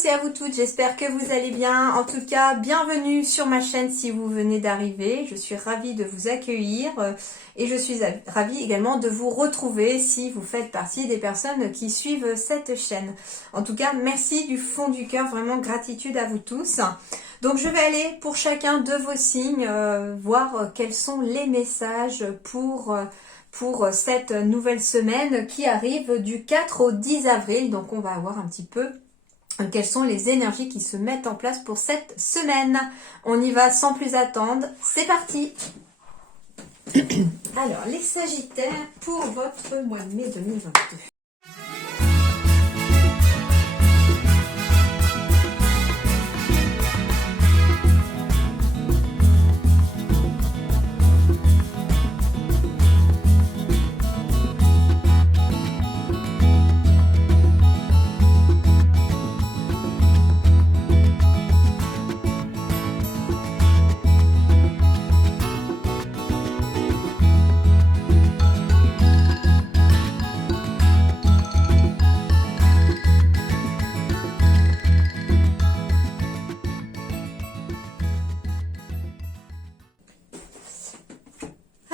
tous et à vous toutes, j'espère que vous allez bien. En tout cas, bienvenue sur ma chaîne si vous venez d'arriver. Je suis ravie de vous accueillir et je suis ravie également de vous retrouver si vous faites partie des personnes qui suivent cette chaîne. En tout cas, merci du fond du cœur, vraiment gratitude à vous tous. Donc je vais aller pour chacun de vos signes voir quels sont les messages pour cette nouvelle semaine qui arrive du 4 au 10 avril. Donc on va voir un petit peu quelles sont les énergies qui se mettent en place pour cette semaine. On y va sans plus attendre. C'est parti. Alors, les Sagittaires pour votre mois de mai 2022.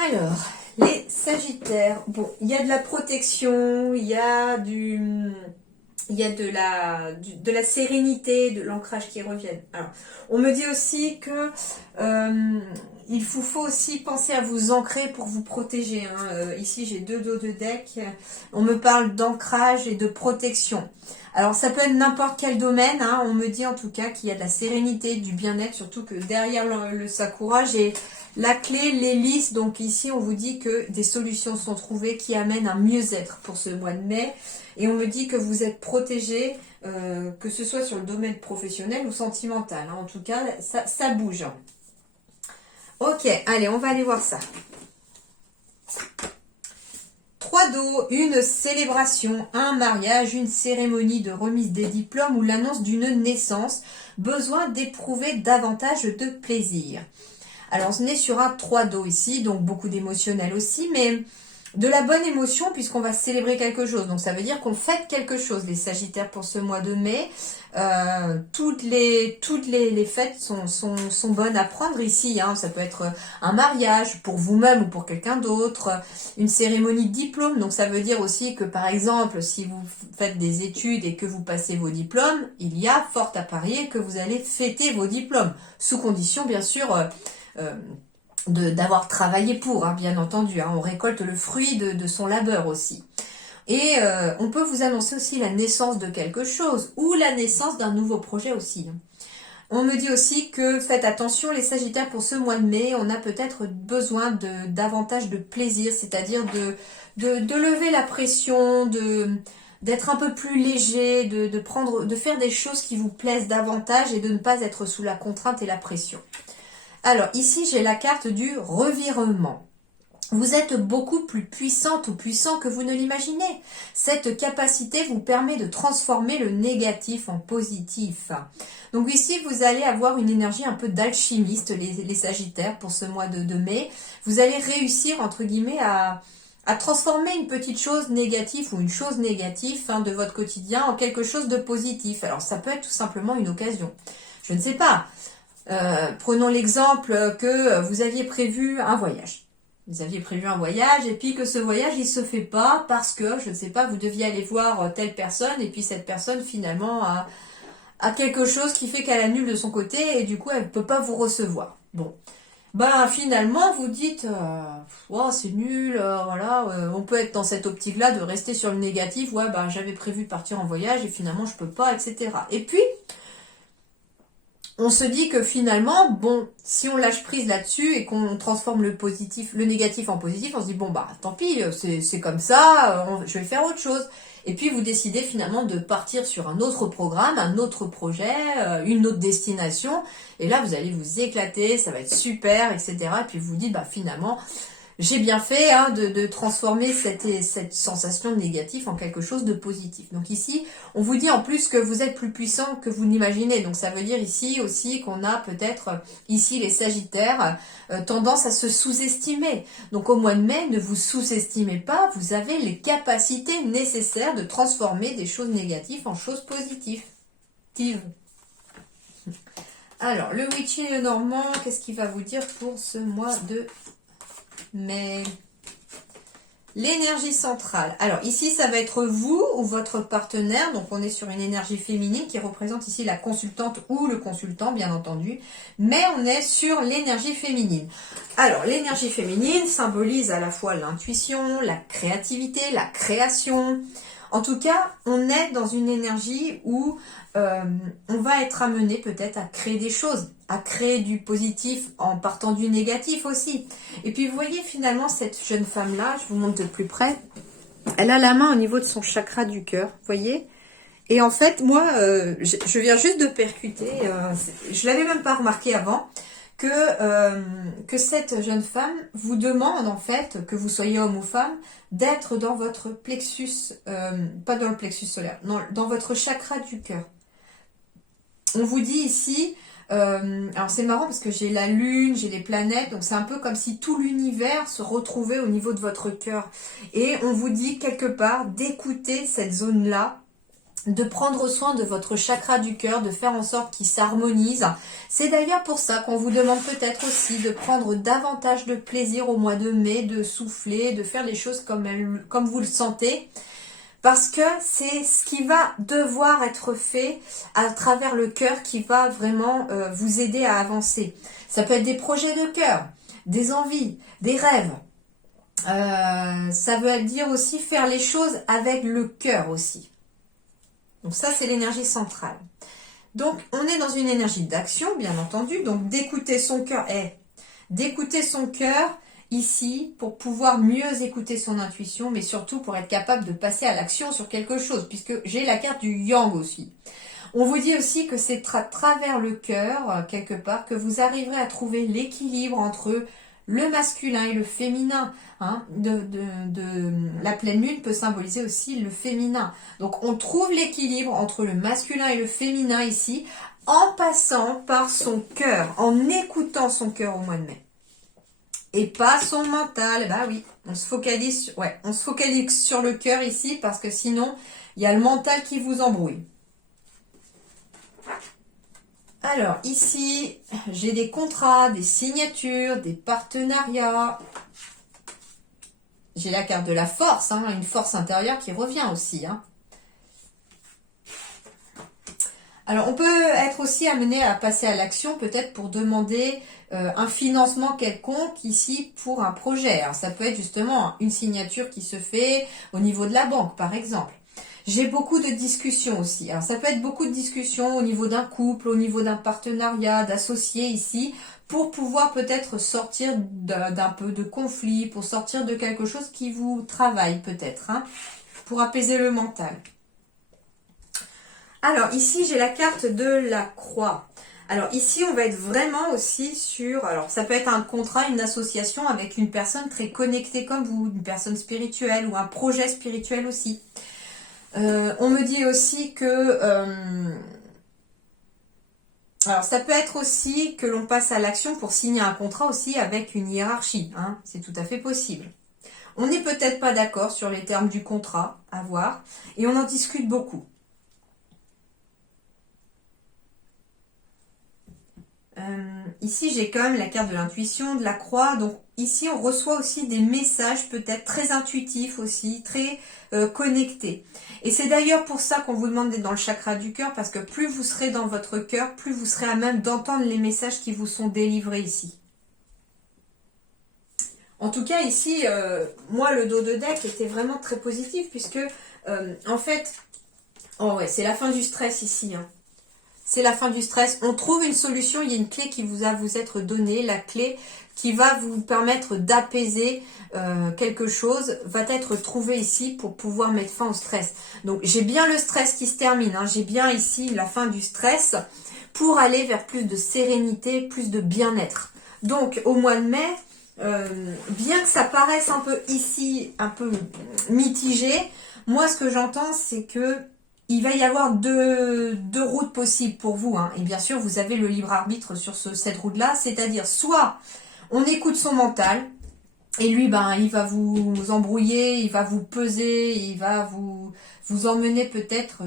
Alors, les Sagittaires, bon, il y a de la protection, il y a de la sérénité, de l'ancrage qui reviennent. Alors, on me dit aussi que il faut aussi penser à vous ancrer pour vous protéger. Ici, j'ai deux dos de deck. On me parle d'ancrage et de protection. Alors, ça peut être n'importe quel domaine. On me dit en tout cas qu'il y a de la sérénité, du bien-être, surtout que derrière le Sakura, j'ai la clé, l'hélice. Donc ici, on vous dit que des solutions sont trouvées qui amènent un mieux-être pour ce mois de mai. Et on me dit que vous êtes protégé, que ce soit sur le domaine professionnel ou sentimental. En tout cas, ça bouge. Ok, allez, on va aller voir ça. 3 dos, une célébration, un mariage, une cérémonie de remise des diplômes ou l'annonce d'une naissance. Besoin d'éprouver davantage de plaisir. Alors, on est sur un 3 dos ici, donc beaucoup d'émotionnel aussi, mais de la bonne émotion puisqu'on va célébrer quelque chose. Donc, ça veut dire qu'on fête quelque chose, les Sagittaires, pour ce mois de mai. Toutes les fêtes sont bonnes à prendre ici. Ça peut être un mariage pour vous-même ou pour quelqu'un d'autre, une cérémonie de diplôme. Donc, ça veut dire aussi que, par exemple, si vous faites des études et que vous passez vos diplômes, il y a fort à parier que vous allez fêter vos diplômes, sous condition, bien sûr, d'avoir travaillé pour, bien entendu. On récolte le fruit de son labeur aussi. Et on peut vous annoncer aussi la naissance de quelque chose ou la naissance d'un nouveau projet aussi. On me dit aussi que faites attention les Sagittaires pour ce mois de mai, on a peut-être besoin davantage de plaisir, c'est-à-dire de lever la pression, d'être un peu plus léger, de faire des choses qui vous plaisent davantage et de ne pas être sous la contrainte et la pression. Alors ici j'ai la carte du revirement. Vous êtes beaucoup plus puissante ou puissant que vous ne l'imaginez. Cette capacité vous permet de transformer le négatif en positif. Donc ici, vous allez avoir une énergie un peu d'alchimiste, les Sagittaires, pour ce mois de mai. Vous allez réussir, entre guillemets, à transformer une petite chose négative ou une chose négative de votre quotidien en quelque chose de positif. Alors, ça peut être tout simplement une occasion. Je ne sais pas. Prenons l'exemple que vous aviez prévu un voyage. Vous aviez prévu un voyage et puis que ce voyage il se fait pas parce que, je ne sais pas, vous deviez aller voir telle personne et puis cette personne finalement a quelque chose qui fait qu'elle annule de son côté et du coup elle ne peut pas vous recevoir. Bon, finalement vous dites oh, c'est nul, voilà, on peut être dans cette optique-là de rester sur le négatif, ouais j'avais prévu de partir en voyage et finalement je peux pas, etc. Et puis on se dit que finalement, bon, si on lâche prise là-dessus et qu'on transforme le négatif en positif, on se dit, tant pis, c'est comme ça, je vais faire autre chose. Et puis, vous décidez finalement de partir sur un autre programme, un autre projet, une autre destination. Et là, vous allez vous éclater, ça va être super, etc. Et puis, vous vous dites, finalement, j'ai bien fait de transformer cette sensation négative en quelque chose de positif. Donc ici, on vous dit en plus que vous êtes plus puissant que vous l'imaginez. Donc ça veut dire ici aussi qu'on a peut-être, ici les Sagittaires, tendance à se sous-estimer. Donc au mois de mai, ne vous sous-estimez pas, vous avez les capacités nécessaires de transformer des choses négatives en choses positives. positive. Alors, le witchy le normand, qu'est-ce qu'il va vous dire pour ce mois de mai? L'énergie centrale. Alors ici, ça va être vous ou votre partenaire. Donc on est sur une énergie féminine qui représente ici la consultante ou le consultant, bien entendu. Mais on est sur l'énergie féminine. Alors l'énergie féminine symbolise à la fois l'intuition, la créativité, la création. En tout cas, on est dans une énergie où on va être amené peut-être à créer des choses, à créer du positif en partant du négatif aussi. Et puis vous voyez finalement cette jeune femme-là, je vous montre de plus près, elle a la main au niveau de son chakra du cœur, vous voyez. Et en fait, moi, je viens juste de percuter, je l'avais même pas remarqué avant, que cette jeune femme vous demande en fait, que vous soyez homme ou femme, d'être dans votre plexus, pas dans le plexus solaire, non, dans votre chakra du cœur. On vous dit ici, alors c'est marrant parce que j'ai la lune, j'ai les planètes, donc c'est un peu comme si tout l'univers se retrouvait au niveau de votre cœur. Et on vous dit quelque part d'écouter cette zone-là, de prendre soin de votre chakra du cœur, de faire en sorte qu'il s'harmonise. C'est d'ailleurs pour ça qu'on vous demande peut-être aussi de prendre davantage de plaisir au mois de mai, de souffler, de faire les choses comme vous le sentez. Parce que c'est ce qui va devoir être fait à travers le cœur qui va vraiment vous aider à avancer. Ça peut être des projets de cœur, des envies, des rêves. Ça veut dire aussi faire les choses avec le cœur aussi. Donc ça, c'est l'énergie centrale. Donc, on est dans une énergie d'action, bien entendu. Donc, d'écouter son cœur. D'écouter son cœur ici pour pouvoir mieux écouter son intuition, mais surtout pour être capable de passer à l'action sur quelque chose, puisque j'ai la carte du yang aussi. On vous dit aussi que c'est à travers le cœur, quelque part, que vous arriverez à trouver l'équilibre entre le masculin et le féminin. La pleine lune peut symboliser aussi le féminin. Donc on trouve l'équilibre entre le masculin et le féminin ici, en passant par son cœur, en écoutant son cœur au mois de mai. Et pas son mental. Bah oui, on se focalise sur le cœur ici, parce que sinon, il y a le mental qui vous embrouille. Alors, ici, j'ai des contrats, des signatures, des partenariats. J'ai la carte de la force, une force intérieure qui revient aussi. Alors, on peut être aussi amené à passer à l'action, peut-être pour demander un financement quelconque ici pour un projet. Alors, ça peut être justement une signature qui se fait au niveau de la banque, par exemple. J'ai beaucoup de discussions aussi. Alors, ça peut être beaucoup de discussions au niveau d'un couple, au niveau d'un partenariat, d'associés ici, pour pouvoir peut-être sortir d'un peu de conflit, pour sortir de quelque chose qui vous travaille peut-être, pour apaiser le mental. Alors, ici, j'ai la carte de la croix. Alors, ici, on va être vraiment aussi sur... Alors, ça peut être un contrat, une association avec une personne très connectée comme vous, une personne spirituelle ou un projet spirituel aussi. On me dit aussi que... alors, ça peut être aussi que l'on passe à l'action pour signer un contrat aussi avec une hiérarchie. C'est tout à fait possible. On n'est peut-être pas d'accord sur les termes du contrat à voir et on en discute beaucoup. Ici, j'ai quand même la carte de l'intuition, de la croix. Donc, ici, on reçoit aussi des messages peut-être très intuitifs aussi, très connectés. Et c'est d'ailleurs pour ça qu'on vous demande d'être dans le chakra du cœur, parce que plus vous serez dans votre cœur, plus vous serez à même d'entendre les messages qui vous sont délivrés ici. En tout cas, ici, moi, le dos de deck était vraiment très positif, puisque, en fait, c'est la fin du stress ici, C'est la fin du stress. On trouve une solution, il y a une clé qui va vous être donnée. La clé qui va vous permettre d'apaiser quelque chose va être trouvée ici pour pouvoir mettre fin au stress. Donc j'ai bien le stress qui se termine. J'ai bien ici la fin du stress pour aller vers plus de sérénité, plus de bien-être. Donc au mois de mai, bien que ça paraisse un peu ici, un peu mitigé, moi ce que j'entends c'est que il va y avoir deux routes possibles pour vous. Et bien sûr, vous avez le libre arbitre sur cette route-là. C'est-à-dire, soit on écoute son mental, et lui, il va vous embrouiller, il va vous peser, il va vous emmener peut-être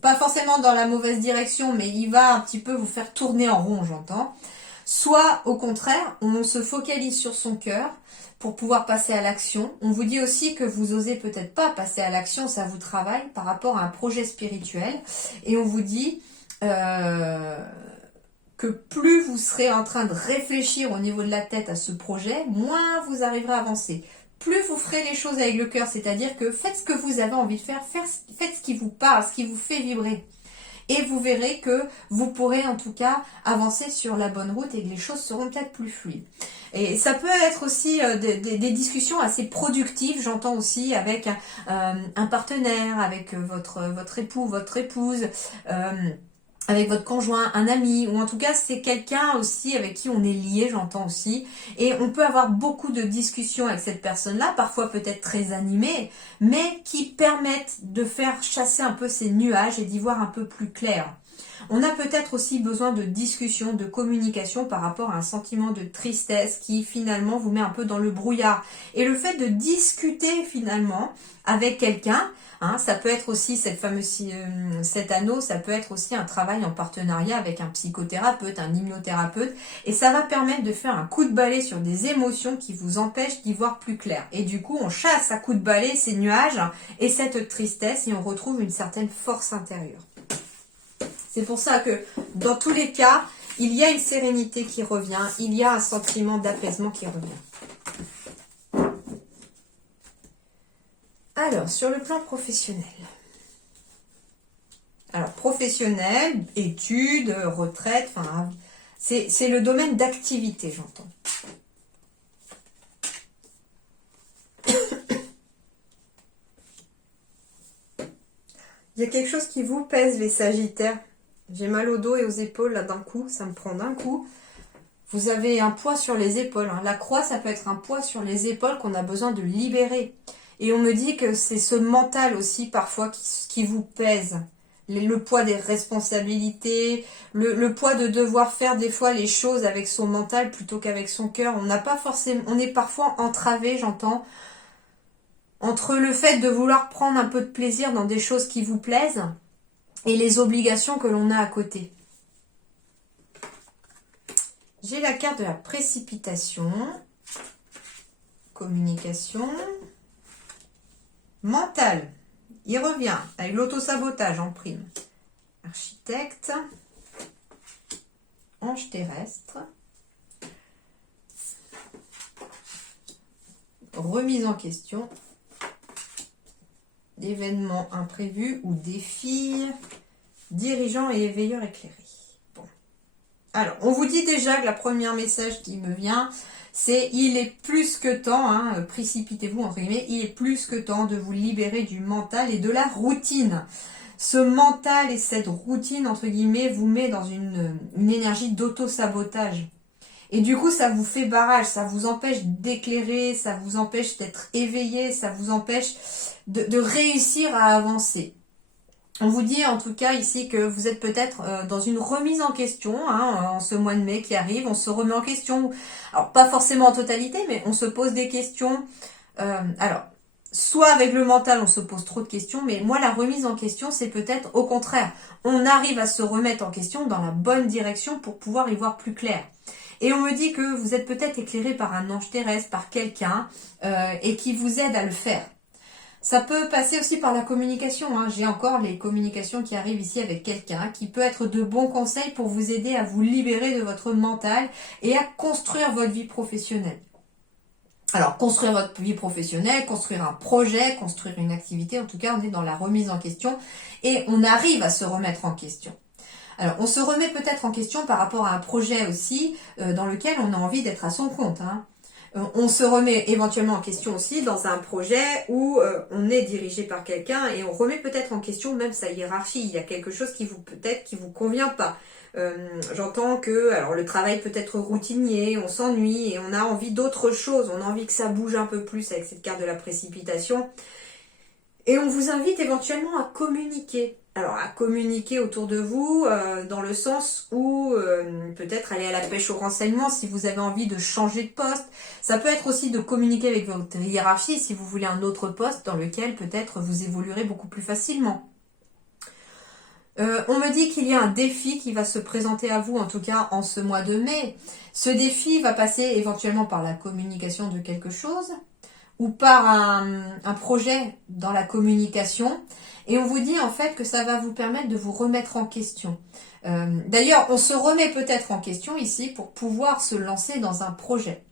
pas forcément dans la mauvaise direction, mais il va un petit peu vous faire tourner en rond, j'entends. Soit, au contraire, on se focalise sur son cœur pour pouvoir passer à l'action. On vous dit aussi que vous osez peut-être pas passer à l'action, ça vous travaille par rapport à un projet spirituel. Et on vous dit que plus vous serez en train de réfléchir au niveau de la tête à ce projet, moins vous arriverez à avancer. Plus vous ferez les choses avec le cœur, c'est-à-dire que faites ce que vous avez envie de faire, faites ce qui vous parle, ce qui vous fait vibrer. Et vous verrez que vous pourrez en tout cas avancer sur la bonne route et que les choses seront peut-être plus fluides. Et ça peut être aussi des discussions assez productives, j'entends aussi, avec un partenaire, avec votre époux, votre épouse, avec votre conjoint, un ami, ou en tout cas c'est quelqu'un aussi avec qui on est lié, j'entends aussi, et on peut avoir beaucoup de discussions avec cette personne-là, parfois peut-être très animées, mais qui permettent de faire chasser un peu ces nuages et d'y voir un peu plus clair. On a peut-être aussi besoin de discussion, de communication par rapport à un sentiment de tristesse qui finalement vous met un peu dans le brouillard. Et le fait de discuter finalement avec quelqu'un, ça peut être aussi cet anneau, ça peut être aussi un travail en partenariat avec un psychothérapeute, un hypnothérapeute, et ça va permettre de faire un coup de balai sur des émotions qui vous empêchent d'y voir plus clair. Et du coup, on chasse à coup de balai ces nuages et cette tristesse et on retrouve une certaine force intérieure. C'est pour ça que dans tous les cas, il y a une sérénité qui revient, il y a un sentiment d'apaisement qui revient. Alors, sur le plan professionnel. Alors, professionnel, études, retraite, enfin, c'est le domaine d'activité, j'entends. Il y a quelque chose qui vous pèse, les Sagittaires. J'ai mal au dos et aux épaules, là, d'un coup. Ça me prend d'un coup. Vous avez un poids sur les épaules. La croix, ça peut être un poids sur les épaules qu'on a besoin de libérer. Et on me dit que c'est ce mental aussi, parfois, qui vous pèse. Le poids des responsabilités, le poids de devoir faire des fois les choses avec son mental plutôt qu'avec son cœur. On est parfois entravé, j'entends, entre le fait de vouloir prendre un peu de plaisir dans des choses qui vous plaisent et les obligations que l'on a à côté. J'ai la carte de la précipitation, communication, mental. Il revient avec l'autosabotage en prime. Architecte, ange terrestre, remise en question, d'événements imprévus ou défis, dirigeant et éveilleur éclairé. Bon. Alors, on vous dit déjà que la première message qui me vient, c'est il est plus que temps, précipitez-vous entre guillemets, il est plus que temps de vous libérer du mental et de la routine. Ce mental et cette routine, entre guillemets, vous met dans une énergie d'auto-sabotage. Et du coup, ça vous fait barrage, ça vous empêche d'éclairer, ça vous empêche d'être éveillé, ça vous empêche de réussir à avancer. On vous dit en tout cas ici que vous êtes peut-être dans une remise en question en ce mois de mai qui arrive. On se remet en question, alors pas forcément en totalité, mais on se pose des questions. Alors, soit avec le mental, on se pose trop de questions, mais moi, la remise en question, c'est peut-être au contraire. On arrive à se remettre en question dans la bonne direction pour pouvoir y voir plus clair. Et on me dit que vous êtes peut-être éclairé par un ange terrestre, par quelqu'un, et qui vous aide à le faire. Ça peut passer aussi par la communication. J'ai encore les communications qui arrivent ici avec quelqu'un qui peut être de bons conseils pour vous aider à vous libérer de votre mental et à construire votre vie professionnelle. Alors, construire votre vie professionnelle, construire un projet, construire une activité, en tout cas, on est dans la remise en question et on arrive à se remettre en question. Alors, on se remet peut-être en question par rapport à un projet aussi dans lequel on a envie d'être à son compte. On se remet éventuellement en question aussi dans un projet où on est dirigé par quelqu'un et on remet peut-être en question même sa hiérarchie. Il y a quelque chose qui vous convient pas. J'entends que alors le travail peut être routinier, on s'ennuie et on a envie d'autre chose. On a envie que ça bouge un peu plus avec cette carte de la précipitation. Et on vous invite éventuellement à communiquer. Alors, à communiquer autour de vous, dans le sens où peut-être aller à la pêche au renseignement si vous avez envie de changer de poste. Ça peut être aussi de communiquer avec votre hiérarchie si vous voulez un autre poste dans lequel peut-être vous évoluerez beaucoup plus facilement. On me dit qu'il y a un défi qui va se présenter à vous, en tout cas en ce mois de mai. Ce défi va passer éventuellement par la communication de quelque chose ou par un projet dans la communication. Et on vous dit en fait que ça va vous permettre de vous remettre en question. D'ailleurs, on se remet peut-être en question ici pour pouvoir se lancer dans un projet.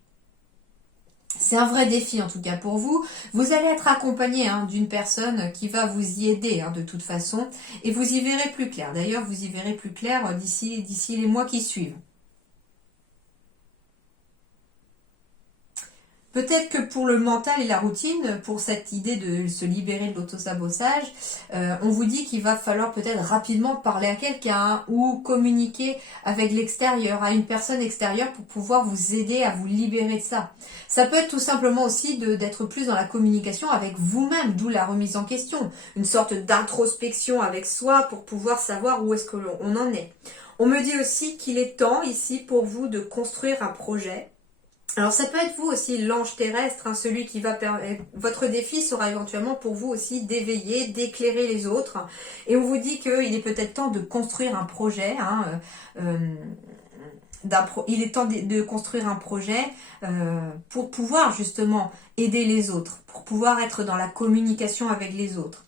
C'est un vrai défi en tout cas pour vous. Vous allez être accompagné d'une personne qui va vous y aider de toute façon. Et vous y verrez plus clair. D'ailleurs, vous y verrez plus clair d'ici les mois qui suivent. Peut-être que pour le mental et la routine, pour cette idée de se libérer de l'autosabotage, on vous dit qu'il va falloir peut-être rapidement parler à quelqu'un ou communiquer avec l'extérieur, à une personne extérieure pour pouvoir vous aider à vous libérer de ça. Ça peut être tout simplement aussi d'être plus dans la communication avec vous-même, d'où la remise en question, une sorte d'introspection avec soi pour pouvoir savoir où est-ce que l'on en est. On me dit aussi qu'il est temps ici pour vous de construire un projet. Alors ça peut être vous aussi, l'ange terrestre, celui qui va permettre... Votre défi sera éventuellement pour vous aussi d'éveiller, d'éclairer les autres. Et on vous dit qu'il est peut-être temps de construire un projet. Il est temps de construire un projet pour pouvoir justement aider les autres, pour pouvoir être dans la communication avec les autres.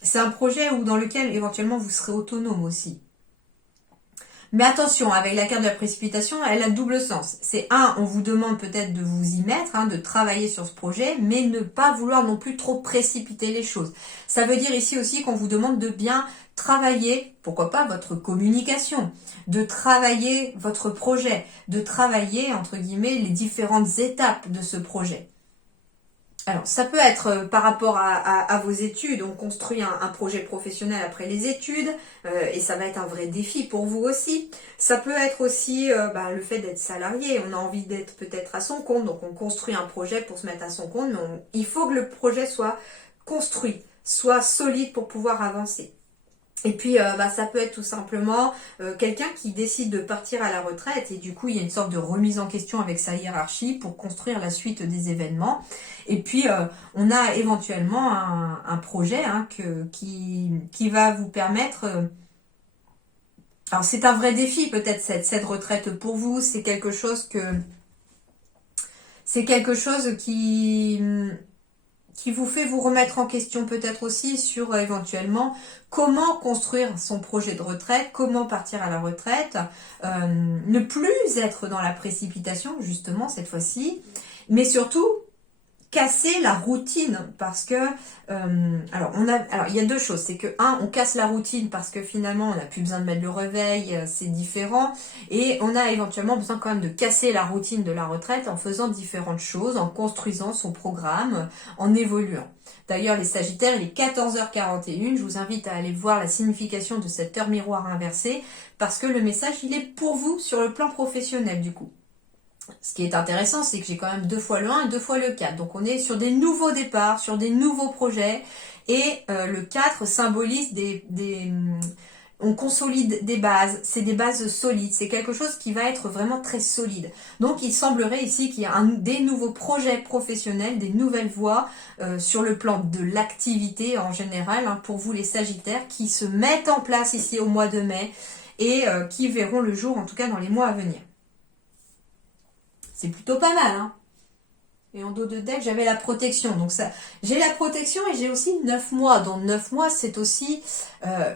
C'est un projet dans lequel éventuellement vous serez autonome aussi. Mais attention, avec la carte de la précipitation, elle a double sens. C'est on vous demande peut-être de vous y mettre, de travailler sur ce projet, mais ne pas vouloir non plus trop précipiter les choses. Ça veut dire ici aussi qu'on vous demande de bien travailler, pourquoi pas, votre communication, de travailler votre projet, de travailler, entre guillemets, les différentes étapes de ce projet. Alors, ça peut être par rapport à vos études, on construit un projet professionnel après les études, et ça va être un vrai défi pour vous aussi. Ça peut être aussi le fait d'être salarié, on a envie d'être peut-être à son compte, donc on construit un projet pour se mettre à son compte, mais il faut que le projet soit construit, soit solide pour pouvoir avancer. Et puis, ça peut être tout simplement quelqu'un qui décide de partir à la retraite et du coup, il y a une sorte de remise en question avec sa hiérarchie pour construire la suite des événements. Et puis, on a éventuellement un projet qui va vous permettre... alors, c'est un vrai défi peut-être cette retraite pour vous. C'est quelque chose qui vous fait vous remettre en question peut-être aussi sur éventuellement comment construire son projet de retraite, comment partir à la retraite, ne plus être dans la précipitation justement cette fois-ci, mais surtout casser la routine parce que alors il y a deux choses, c'est que on casse la routine parce que finalement on n'a plus besoin de mettre le réveil, c'est différent, et on a éventuellement besoin quand même de casser la routine de la retraite en faisant différentes choses, en construisant son programme, en évoluant. D'ailleurs les Sagittaires, il est 14h41, je vous invite à aller voir la signification de cette heure miroir inversée parce que le message il est pour vous sur le plan professionnel du coup. Ce qui est intéressant, c'est que j'ai quand même 2 fois le 1 et 2 fois le 4. Donc on est sur des nouveaux départs, sur des nouveaux projets. Et le 4 symbolise on consolide des bases. C'est des bases solides. C'est quelque chose qui va être vraiment très solide. Donc il semblerait ici qu'il y a des nouveaux projets professionnels, des nouvelles voies sur le plan de l'activité en général, pour vous les Sagittaires, qui se mettent en place ici au mois de mai et qui verront le jour en tout cas dans les mois à venir. C'est plutôt pas mal, Et en dos de deck, j'avais la protection. Donc ça, j'ai la protection et j'ai aussi 9 mois. Donc 9 mois, c'est aussi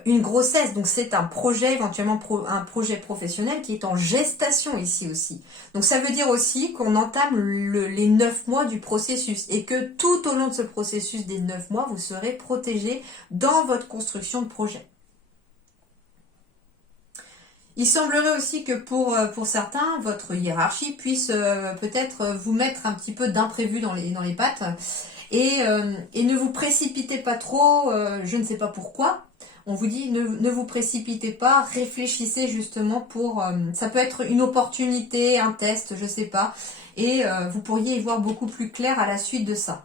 une grossesse. Donc c'est un projet, éventuellement un projet professionnel qui est en gestation ici aussi. Donc ça veut dire aussi qu'on entame les 9 mois du processus. Et que tout au long de ce processus des 9 mois, vous serez protégé dans votre construction de projet. Il semblerait aussi que pour certains, votre hiérarchie puisse peut-être vous mettre un petit peu d'imprévu dans les pattes. Et ne vous précipitez pas trop, je ne sais pas pourquoi. On vous dit ne vous précipitez pas, réfléchissez justement pour... ça peut être une opportunité, un test, je ne sais pas. Et vous pourriez y voir beaucoup plus clair à la suite de ça.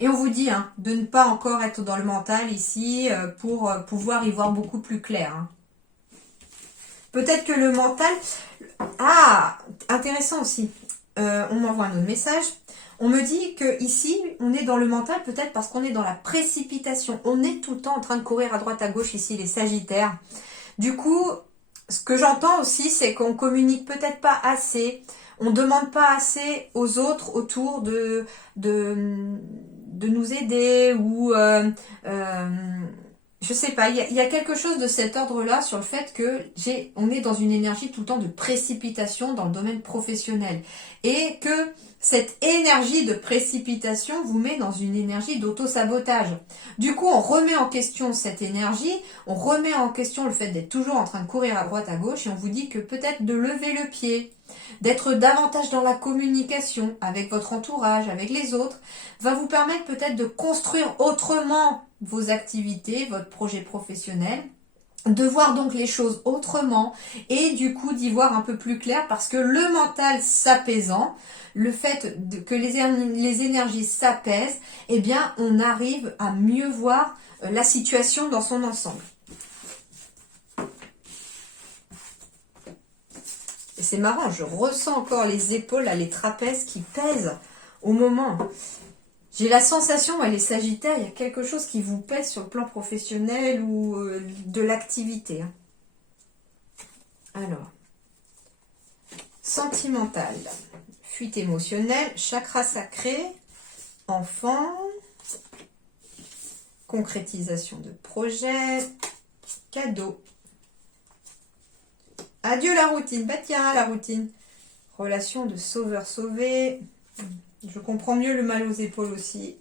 Et on vous dit de ne pas encore être dans le mental ici pour pouvoir y voir beaucoup plus clair. Peut-être que le mental... Ah, intéressant aussi. On m'envoie un autre message. On me dit que ici, on est dans le mental peut-être parce qu'on est dans la précipitation. On est tout le temps en train de courir à droite à gauche ici, les Sagittaires. Du coup, ce que j'entends aussi, c'est qu'on communique peut-être pas assez. On demande pas assez aux autres autour de nous aider ou je sais pas, il y a quelque chose de cet ordre-là sur le fait que on est dans une énergie tout le temps de précipitation dans le domaine professionnel et que cette énergie de précipitation vous met dans une énergie d'auto-sabotage. Du coup, on remet en question cette énergie, on remet en question le fait d'être toujours en train de courir à droite à gauche et on vous dit que peut-être de lever le pied, d'être davantage dans la communication avec votre entourage, avec les autres, va vous permettre peut-être de construire autrement vos activités, votre projet professionnel, de voir donc les choses autrement et du coup d'y voir un peu plus clair parce que le mental s'apaisant, le fait que les énergies s'apaisent, eh bien on arrive à mieux voir la situation dans son ensemble. Et c'est marrant, je ressens encore les épaules, là, les trapèzes qui pèsent au moment. J'ai la sensation, les Sagittaires, il y a quelque chose qui vous pèse sur le plan professionnel ou de l'activité. Alors, sentimental, fuite émotionnelle, chakra sacré, enfant, concrétisation de projet, cadeau. Adieu la routine, bah tiens la routine. Relation de sauveur-sauvé. Je comprends mieux le mal aux épaules aussi.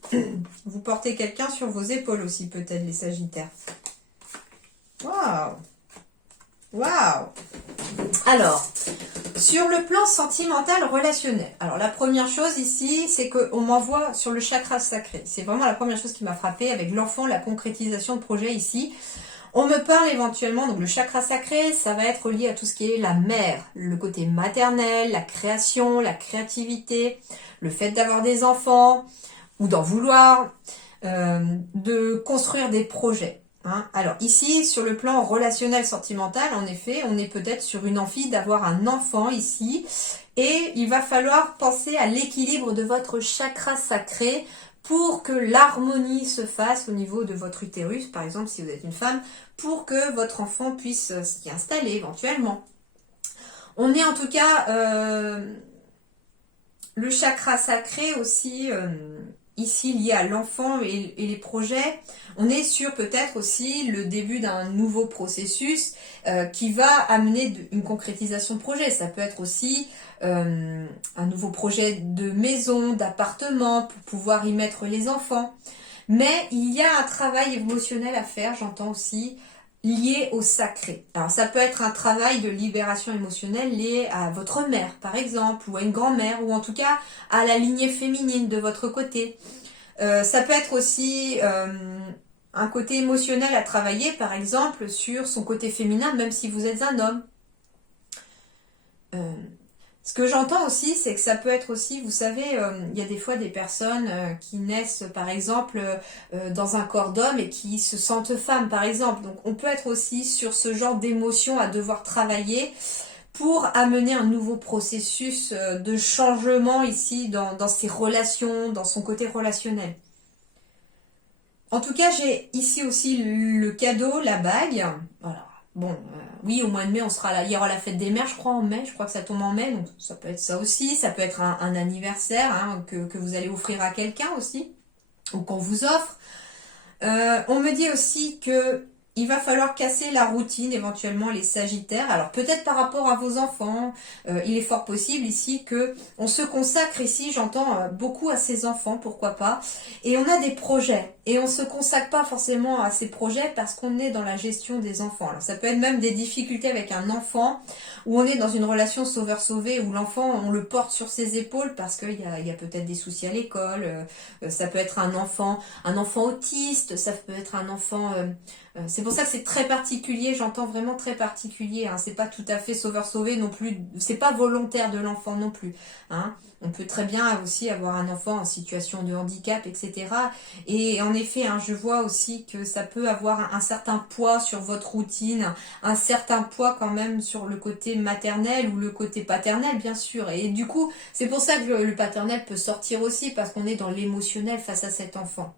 Vous portez quelqu'un sur vos épaules aussi, peut-être, les Sagittaires. Waouh! Waouh! Alors, sur le plan sentimental relationnel. Alors, la première chose ici, c'est qu'on m'envoie sur le chakra sacré. C'est vraiment la première chose qui m'a frappée avec l'enfant, la concrétisation de projet ici. On me parle éventuellement, donc le chakra sacré, ça va être lié à tout ce qui est la mère, le côté maternel, la création, la créativité, le fait d'avoir des enfants ou d'en vouloir, de construire des projets. Hein. Alors ici, sur le plan relationnel sentimental, en effet, on est peut-être sur une envie d'avoir un enfant ici et il va falloir penser à l'équilibre de votre chakra sacré pour que l'harmonie se fasse au niveau de votre utérus, par exemple si vous êtes une femme, pour que votre enfant puisse s'y installer éventuellement. On est en tout cas le chakra sacré aussi ici lié à l'enfant et les projets. On est sur peut-être aussi le début d'un nouveau processus qui va amener une concrétisation de projet. Ça peut être aussi un nouveau projet de maison, d'appartement pour pouvoir y mettre les enfants. Mais il y a un travail émotionnel à faire, j'entends aussi, lié au sacré. Alors ça peut être un travail de libération émotionnelle lié à votre mère, par exemple, ou à une grand-mère, ou en tout cas à la lignée féminine de votre côté. Ça peut être aussi un côté émotionnel à travailler, par exemple, sur son côté féminin, même si vous êtes un homme. Ce que j'entends aussi, c'est que ça peut être aussi, vous savez, il y a des fois des personnes qui naissent, par exemple, dans un corps d'homme et qui se sentent femmes, par exemple. Donc, on peut être aussi sur ce genre d'émotion à devoir travailler pour amener un nouveau processus de changement ici dans ses relations, dans son côté relationnel. En tout cas, j'ai ici aussi le cadeau, la bague. Voilà. Bon, oui, au mois de mai, on sera là. Il y aura la fête des mères, je crois, en mai. Je crois que ça tombe en mai, donc ça peut être ça aussi. Ça peut être un anniversaire hein, que vous allez offrir à quelqu'un aussi, ou qu'on vous offre. On me dit aussi que il va falloir casser la routine, éventuellement les Sagittaires. Alors peut-être par rapport à vos enfants, il est fort possible ici que on se consacre ici, j'entends beaucoup à ses enfants, pourquoi pas. Et on a des projets et on se consacre pas forcément à ces projets parce qu'on est dans la gestion des enfants. Alors ça peut être même des difficultés avec un enfant où on est dans une relation sauveur-sauvé où l'enfant on le porte sur ses épaules parce qu'il y a peut-être des soucis à l'école. Ça peut être un enfant autiste, ça peut être un enfant C'est pour ça que c'est très particulier, j'entends vraiment très particulier, hein. C'est pas tout à fait sauveur-sauvé non plus, c'est pas volontaire de l'enfant non plus, hein. On peut très bien aussi avoir un enfant en situation de handicap, etc. Et en effet, hein, je vois aussi que ça peut avoir un certain poids sur votre routine, un certain poids quand même sur le côté maternel ou le côté paternel, bien sûr. Et du coup, c'est pour ça que le paternel peut sortir aussi, parce qu'on est dans l'émotionnel face à cet enfant.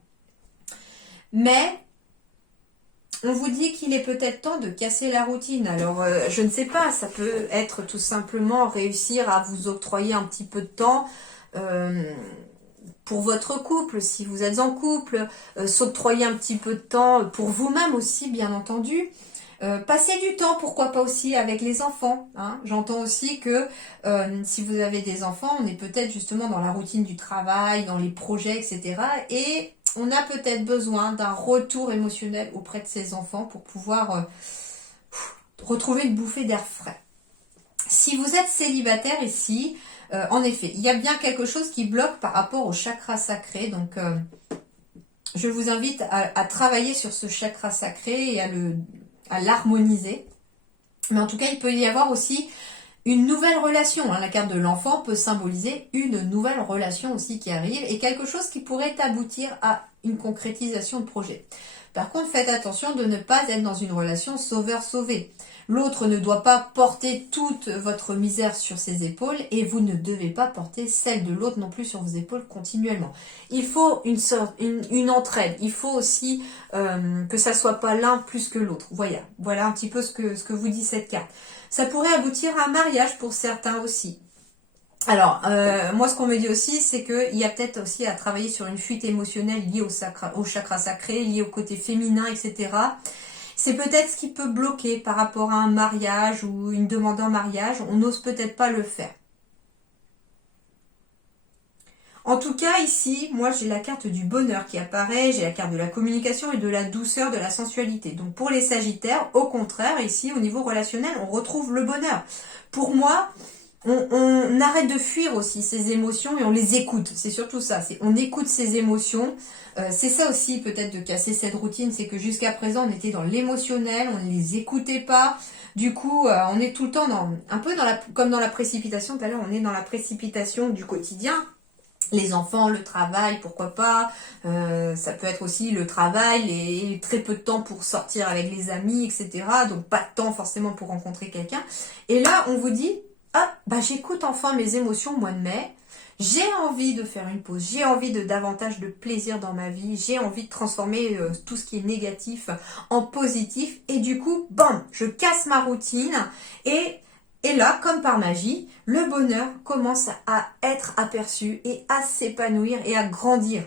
Mais on vous dit qu'il est peut-être temps de casser la routine. Alors, je ne sais pas, ça peut être tout simplement réussir à vous octroyer un petit peu de temps pour votre couple, si vous êtes en couple, s'octroyer un petit peu de temps pour vous-même aussi, bien entendu. Passer du temps, pourquoi pas aussi avec les enfants, hein. J'entends aussi que si vous avez des enfants, on est peut-être justement dans la routine du travail, dans les projets, etc. Et on a peut-être besoin d'un retour émotionnel auprès de ses enfants pour pouvoir retrouver une bouffée d'air frais. Si vous êtes célibataire ici, en effet, il y a bien quelque chose qui bloque par rapport au chakra sacré. Donc, je vous invite à travailler sur ce chakra sacré et à l'harmoniser. Mais en tout cas, il peut y avoir aussi une nouvelle relation. Hein. La carte de l'enfant peut symboliser une nouvelle relation aussi qui arrive et quelque chose qui pourrait aboutir à une concrétisation de projet. Par contre, faites attention de ne pas être dans une relation sauveur-sauvé. L'autre ne doit pas porter toute votre misère sur ses épaules et vous ne devez pas porter celle de l'autre non plus sur vos épaules continuellement. Il faut une entraide. Il faut aussi que ça soit pas l'un plus que l'autre. Voilà un petit peu ce que vous dit cette carte. Ça pourrait aboutir à un mariage pour certains aussi. Alors, moi, ce qu'on me dit aussi, c'est qu'il y a peut-être aussi à travailler sur une fuite émotionnelle liée au chakra sacré, liée au côté féminin, etc. C'est peut-être ce qui peut bloquer par rapport à un mariage ou une demande en mariage. On n'ose peut-être pas le faire. En tout cas, ici, moi, j'ai la carte du bonheur qui apparaît, j'ai la carte de la communication et de la douceur, de la sensualité. Donc, pour les Sagittaires, au contraire, ici, au niveau relationnel, on retrouve le bonheur. Pour moi, on arrête de fuir aussi ces émotions et on les écoute. C'est surtout ça. On écoute ces émotions. C'est ça aussi peut-être de casser cette routine. C'est que jusqu'à présent, on était dans l'émotionnel, on ne les écoutait pas. Du coup, on est tout le temps comme dans la précipitation. Tout à l'heure, on est dans la précipitation du quotidien. Les enfants, le travail, pourquoi pas. Ça peut être aussi le travail et très peu de temps pour sortir avec les amis, etc. Donc pas de temps forcément pour rencontrer quelqu'un. Et là, on vous dit... Ah, j'écoute enfin mes émotions au mois de mai. J'ai envie de faire une pause. J'ai envie de davantage de plaisir dans ma vie. J'ai envie de transformer tout ce qui est négatif en positif. Et du coup, bam, je casse ma routine. Et là, comme par magie, le bonheur commence à être aperçu et à s'épanouir et à grandir.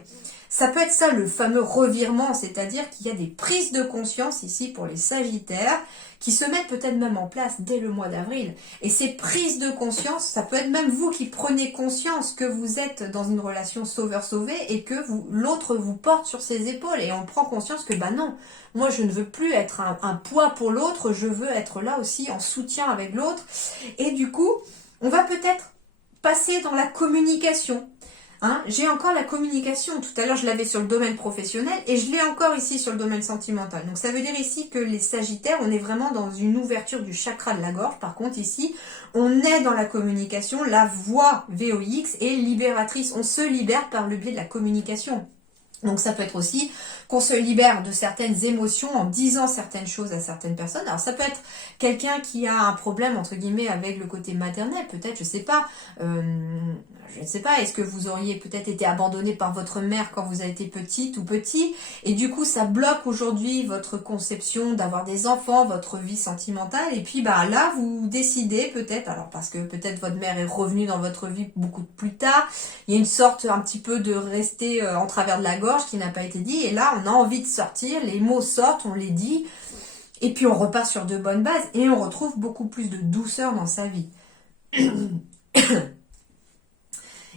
Ça peut être ça le fameux revirement, c'est-à-dire qu'il y a des prises de conscience ici pour les Sagittaires qui se mettent peut-être même en place dès le mois d'avril. Et ces prises de conscience, ça peut être même vous qui prenez conscience que vous êtes dans une relation sauveur-sauvé et que l'autre vous porte sur ses épaules. Et on prend conscience que non, moi je ne veux plus être un poids pour l'autre, je veux être là aussi en soutien avec l'autre. Et du coup, on va peut-être passer dans la communication. Hein, j'ai encore la communication. Tout à l'heure, je l'avais sur le domaine professionnel et je l'ai encore ici sur le domaine sentimental. Donc, ça veut dire ici que les Sagittaires, on est vraiment dans une ouverture du chakra de la gorge. Par contre, ici, on est dans la communication. La voix VOX est libératrice. On se libère par le biais de la communication. Donc ça peut être aussi qu'on se libère de certaines émotions en disant certaines choses à certaines personnes. Alors ça peut être quelqu'un qui a un problème entre guillemets avec le côté maternel, peut-être, je ne sais pas, est-ce que vous auriez peut-être été abandonné par votre mère quand vous avez été petite ou petit, et du coup ça bloque aujourd'hui votre conception d'avoir des enfants, votre vie sentimentale, et puis là vous décidez peut-être, alors parce que peut-être votre mère est revenue dans votre vie beaucoup plus tard, il y a une sorte un petit peu de rester en travers de la gorge qui n'a pas été dit, et là on a envie de sortir, les mots sortent, on les dit, et puis on repart sur de bonnes bases, et on retrouve beaucoup plus de douceur dans sa vie.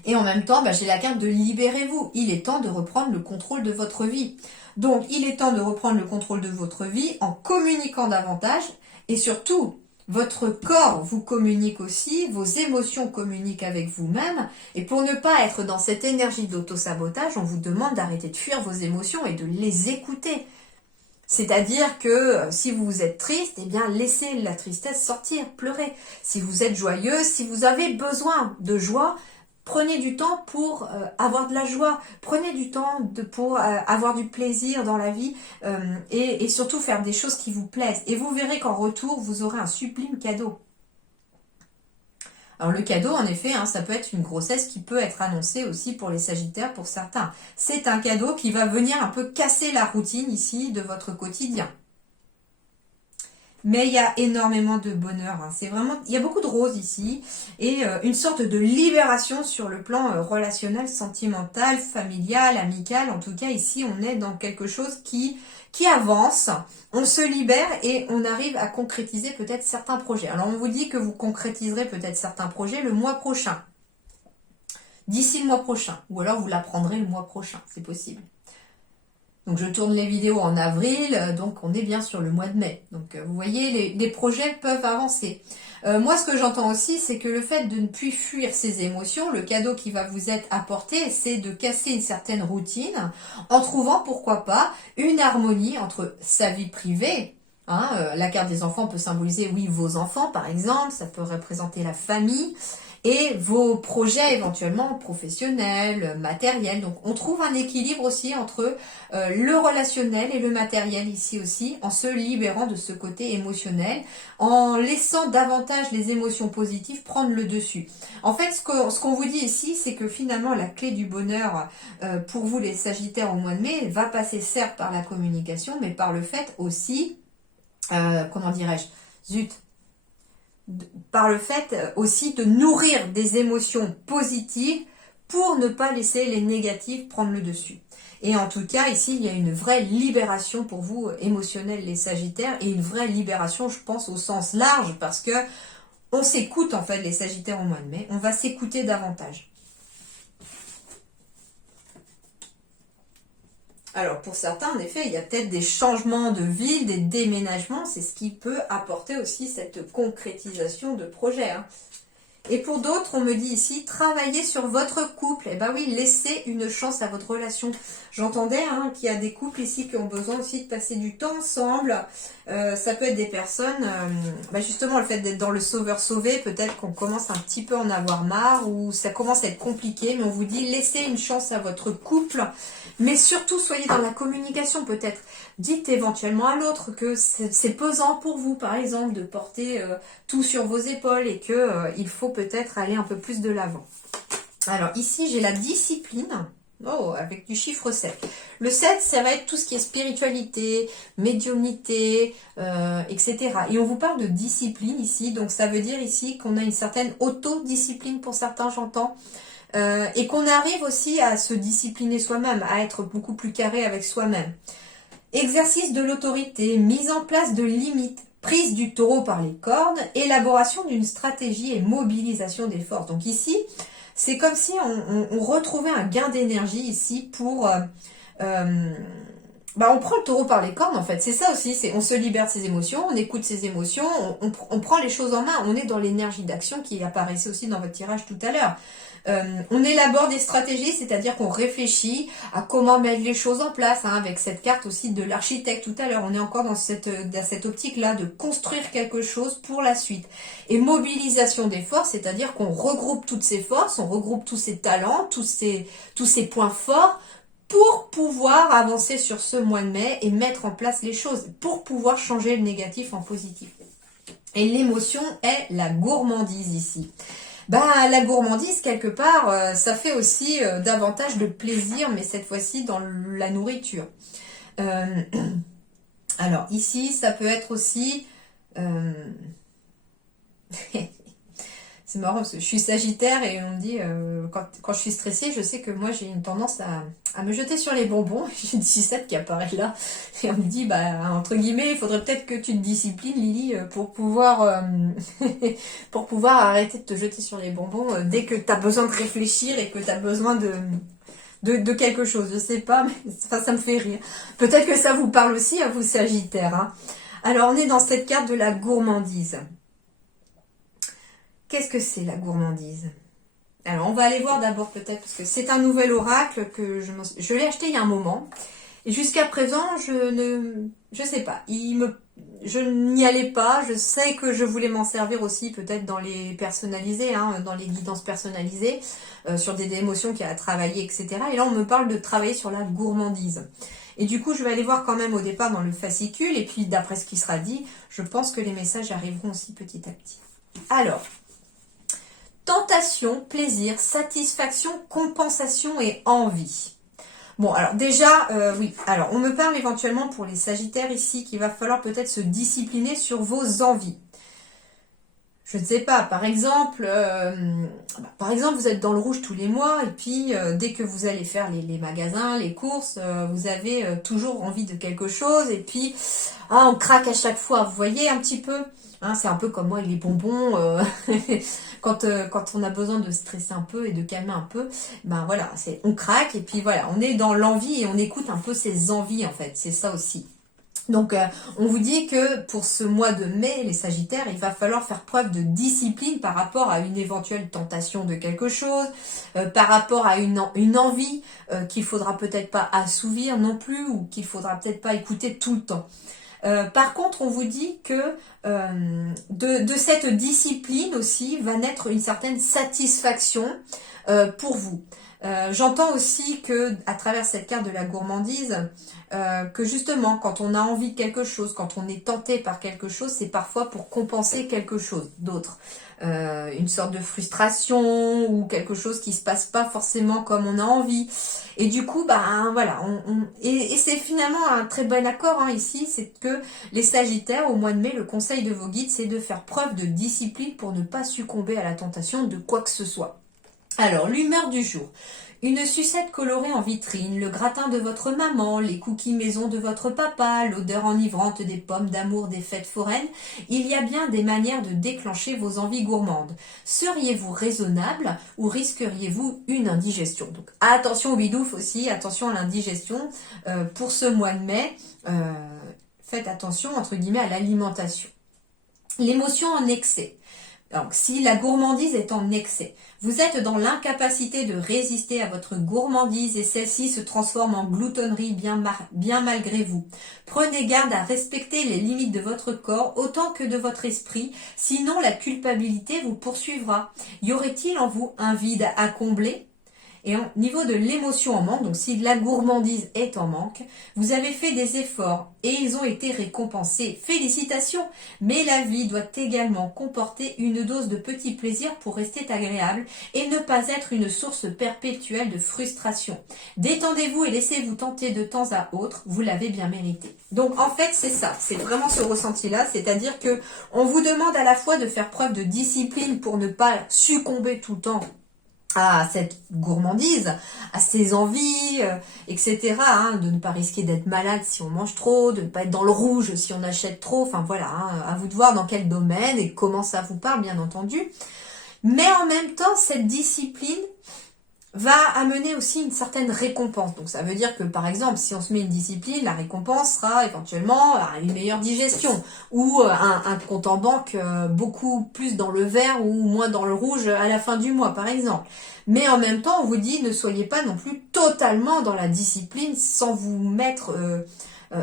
Et en même temps, j'ai la carte de libérez-vous. Il est temps de reprendre le contrôle de votre vie. Donc, il est temps de reprendre le contrôle de votre vie en communiquant davantage, et surtout, votre corps vous communique aussi, vos émotions communiquent avec vous-même, et pour ne pas être dans cette énergie d'auto-sabotage, on vous demande d'arrêter de fuir vos émotions et de les écouter. C'est-à-dire que si vous êtes triste, eh bien laissez la tristesse sortir, pleurez. Si vous êtes joyeux, si vous avez besoin de joie, prenez du temps pour avoir de la joie. Prenez du temps pour avoir du plaisir dans la vie et surtout faire des choses qui vous plaisent. Et vous verrez qu'en retour, vous aurez un sublime cadeau. Alors le cadeau, en effet, ça peut être une grossesse qui peut être annoncée aussi pour les Sagittaires, pour certains. C'est un cadeau qui va venir un peu casser la routine ici de votre quotidien. Mais il y a énormément de bonheur. C'est vraiment, il y a beaucoup de roses ici et une sorte de libération sur le plan relationnel, sentimental, familial, amical. En tout cas, ici, on est dans quelque chose qui avance. On se libère et on arrive à concrétiser peut-être certains projets. Alors, on vous dit que vous concrétiserez peut-être certains projets le mois prochain. D'ici le mois prochain. Ou alors, vous l'apprendrez le mois prochain. C'est possible. Donc je tourne les vidéos en avril, donc on est bien sur le mois de mai. Donc vous voyez, les projets peuvent avancer. Moi, ce que j'entends aussi, c'est que le fait de ne plus fuir ses émotions, le cadeau qui va vous être apporté, c'est de casser une certaine routine en trouvant, pourquoi pas, une harmonie entre sa vie privée. La carte des enfants peut symboliser, oui, vos enfants par exemple, ça peut représenter la famille, et vos projets éventuellement professionnels, matériels. Donc on trouve un équilibre aussi entre le relationnel et le matériel ici aussi, en se libérant de ce côté émotionnel, en laissant davantage les émotions positives prendre le dessus. En fait, ce qu'on vous dit ici, c'est que finalement la clé du bonheur pour vous les Sagittaires au mois de mai va passer certes par la communication, mais par le fait aussi, comment dirais-je, par le fait aussi de nourrir des émotions positives pour ne pas laisser les négatives prendre le dessus. Et en tout cas, ici, il y a une vraie libération pour vous, émotionnelle, les Sagittaires, et une vraie libération, je pense, au sens large, parce que on s'écoute, en fait, les Sagittaires au mois de mai, on va s'écouter davantage. Alors pour certains, en effet, il y a peut-être des changements de ville, des déménagements, c'est ce qui peut apporter aussi cette concrétisation de projet. Et pour d'autres, on me dit ici, travaillez sur votre couple. Eh bien oui, laissez une chance à votre relation. J'entendais qu'il y a des couples ici qui ont besoin aussi de passer du temps ensemble. Ça peut être des personnes, justement le fait d'être dans le sauveur-sauvé, peut-être qu'on commence un petit peu à en avoir marre ou ça commence à être compliqué, mais on vous dit, laissez une chance à votre couple. Mais surtout, soyez dans la communication peut-être. Dites éventuellement à l'autre que c'est pesant pour vous, par exemple, de porter tout sur vos épaules et que il faut peut-être aller un peu plus de l'avant. Alors ici, j'ai la discipline. Oh, avec du chiffre 7. Le 7, ça va être tout ce qui est spiritualité, médiumnité, etc. Et on vous parle de discipline ici. Donc ça veut dire ici qu'on a une certaine autodiscipline pour certains, j'entends. Et qu'on arrive aussi à se discipliner soi-même, à être beaucoup plus carré avec soi-même. Exercice de l'autorité, mise en place de limites, prise du taureau par les cornes, élaboration d'une stratégie et mobilisation des forces. Donc ici, c'est comme si on retrouvait un gain d'énergie ici pour... on prend le taureau par les cornes en fait, c'est ça aussi, on se libère de ses émotions, on écoute ses émotions, on prend les choses en main, on est dans l'énergie d'action qui apparaissait aussi dans votre tirage tout à l'heure. On élabore des stratégies, c'est-à-dire qu'on réfléchit à comment mettre les choses en place, avec cette carte aussi de l'architecte tout à l'heure. On est encore dans cette optique-là de construire quelque chose pour la suite. Et mobilisation des forces, c'est-à-dire qu'on regroupe toutes ces forces, on regroupe tous ces talents, tous ces points forts, pour pouvoir avancer sur ce mois de mai et mettre en place les choses, pour pouvoir changer le négatif en positif. Et l'émotion est la gourmandise ici. La gourmandise, quelque part, ça fait aussi davantage de plaisir, mais cette fois-ci dans la nourriture. Alors ici, ça peut être aussi... C'est marrant parce que je suis Sagittaire et on me dit, quand je suis stressée, je sais que moi j'ai une tendance à me jeter sur les bonbons. J'ai une 6-7 qui apparaît là. Et on me dit, entre guillemets, il faudrait peut-être que tu te disciplines, Lily, pour pouvoir arrêter de te jeter sur les bonbons dès que tu as besoin de réfléchir et que tu as besoin de quelque chose. Je sais pas, mais ça me fait rire. Peut-être que ça vous parle aussi à vous, Sagittaire. Alors, on est dans cette carte de la gourmandise. Qu'est-ce que c'est la gourmandise? Alors, on va aller voir d'abord peut-être, parce que c'est un nouvel oracle que je l'ai acheté il y a un moment. Et jusqu'à présent, je sais pas. Je n'y allais pas. Je sais que je voulais m'en servir aussi, peut-être dans les personnalisés, hein, dans les guidances personnalisées, sur des émotions qu'il y a à travailler, etc. Et là, on me parle de travailler sur la gourmandise. Et du coup, je vais aller voir quand même au départ dans le fascicule. Et puis, d'après ce qui sera dit, je pense que les messages arriveront aussi petit à petit. Alors, tentation, plaisir, satisfaction, compensation et envie. Bon, alors déjà, oui. Alors, on me parle éventuellement pour les Sagittaires ici qu'il va falloir peut-être se discipliner sur vos envies. Je ne sais pas, par exemple, vous êtes dans le rouge tous les mois et puis dès que vous allez faire les magasins, les courses, vous avez toujours envie de quelque chose et puis on craque à chaque fois. Vous voyez un petit peu, hein, c'est un peu comme moi avec les bonbons. Quand on a besoin de stresser un peu et de calmer un peu, ben voilà, on craque et puis voilà, on est dans l'envie et on écoute un peu ses envies en fait. C'est ça aussi. Donc, on vous dit que pour ce mois de mai, les Sagittaires, il va falloir faire preuve de discipline par rapport à une éventuelle tentation de quelque chose, par rapport à une envie qu'il faudra peut-être pas assouvir non plus ou qu'il faudra peut-être pas écouter tout le temps. Par contre, on vous dit que de cette discipline aussi va naître une certaine satisfaction pour vous. J'entends aussi que à travers cette carte de la gourmandise, que justement quand on a envie de quelque chose, quand on est tenté par quelque chose, c'est parfois pour compenser quelque chose d'autre. Une sorte de frustration ou quelque chose qui se passe pas forcément comme on a envie. Et du coup, voilà, et c'est finalement un très bon accord hein, ici, c'est que les Sagittaires, au mois de mai, le conseil de vos guides, c'est de faire preuve de discipline pour ne pas succomber à la tentation de quoi que ce soit. Alors, l'humeur du jour. Une sucette colorée en vitrine, le gratin de votre maman, les cookies maison de votre papa, l'odeur enivrante des pommes d'amour des fêtes foraines, il y a bien des manières de déclencher vos envies gourmandes. Seriez-vous raisonnable ou risqueriez-vous une indigestion? Donc attention au bidouf aussi, attention à l'indigestion. Pour ce mois de mai, faites attention entre guillemets à l'alimentation. L'émotion en excès. Donc, si la gourmandise est en excès, vous êtes dans l'incapacité de résister à votre gourmandise et celle-ci se transforme en gloutonnerie bien malgré vous. Prenez garde à respecter les limites de votre corps autant que de votre esprit, sinon la culpabilité vous poursuivra. Y aurait-il en vous un vide à combler ? Et au niveau de l'émotion en manque, donc si la gourmandise est en manque, vous avez fait des efforts et ils ont été récompensés. Félicitations! Mais la vie doit également comporter une dose de petits plaisirs pour rester agréable et ne pas être une source perpétuelle de frustration. Détendez-vous et laissez-vous tenter de temps à autre, vous l'avez bien mérité. Donc en fait c'est ça, c'est vraiment ce ressenti-là, c'est-à-dire que on vous demande à la fois de faire preuve de discipline pour ne pas succomber tout le temps à cette gourmandise, à ses envies, etc. Hein, de ne pas risquer d'être malade si on mange trop, de ne pas être dans le rouge si on achète trop. Enfin voilà, hein, à vous de voir dans quel domaine et comment ça vous parle, bien entendu. Mais en même temps, cette discipline va amener aussi une certaine récompense. Donc ça veut dire que par exemple, si on se met une discipline, la récompense sera éventuellement une meilleure digestion ou un compte en banque beaucoup plus dans le vert ou moins dans le rouge à la fin du mois par exemple. Mais en même temps, on vous dit ne soyez pas non plus totalement dans la discipline sans vous mettre